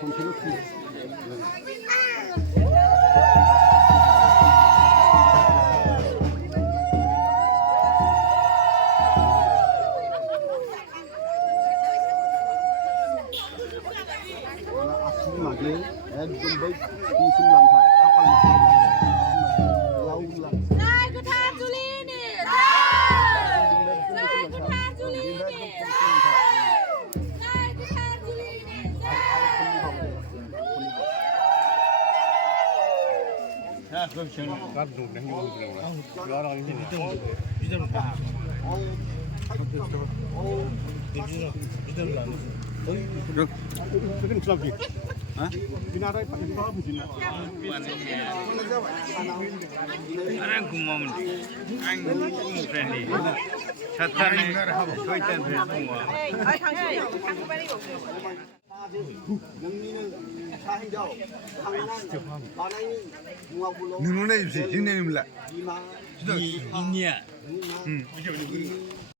kontinuitet. Asli mage, ekdom baik musim lancar, kapal laut lang. 눈에 입시 진행입니다. 이니야.